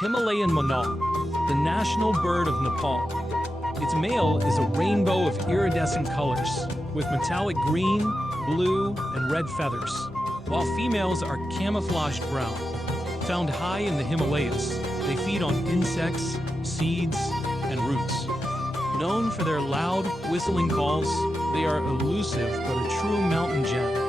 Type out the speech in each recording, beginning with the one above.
Himalayan monal, the national bird of Nepal. Its male is a rainbow of iridescent colors, with metallic green, blue, and red feathers, while females are camouflaged brown. Found high in the Himalayas, they feed on insects, seeds, and roots. Known for their loud, whistling calls, they are elusive but a true mountain gem.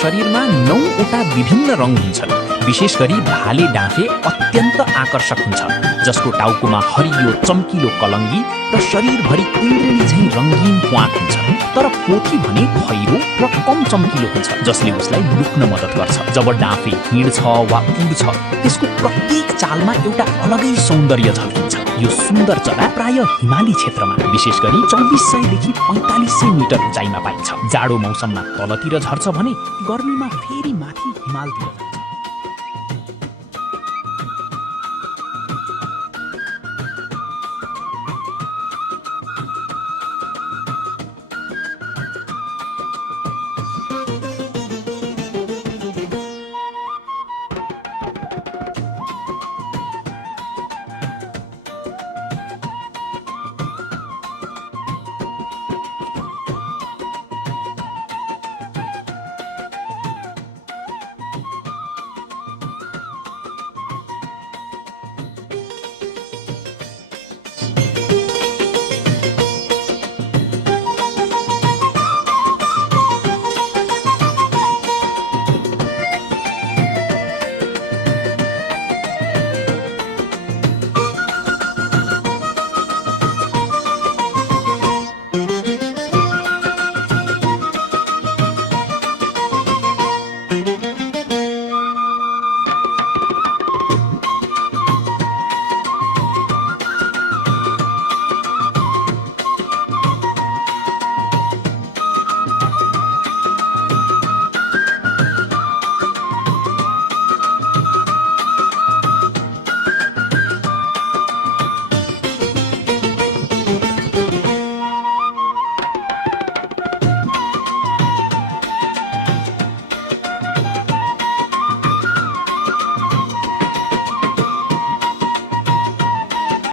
शरीरमा 9वटा विभिन्न रङ हुन्छन्। विशेष गरी भाले डाँफे अत्यन्त आकर्षक हुन्छ, जसको टाउकोमा हरियो चम्किलो कलङ्गी र शरीरभरि इन्द्रेणी झैँ रङ्गीन प्वाँख हुन्छ। तर पोथी भने खैरो र कम चम्किलो हुन्छ, जसले उसलाई लुक्न मद्दत गर्छ। जब डाँफे हिँड्छ वा उड्छ, त्यसको प्रत्येक चालमा एउटा अलगै सौन्दर्य झल्किन्छ। यो सुन्दर चरा प्राय हिमाली क्षेत्रमा, विशेष गरी 2400 देखि 4500 मिटर उचाइमा पाइन्छ। जाडो मौसममा तलतिर झर्छ भने गर्मीमा फेरि माथि हिमालतिर जान्छ।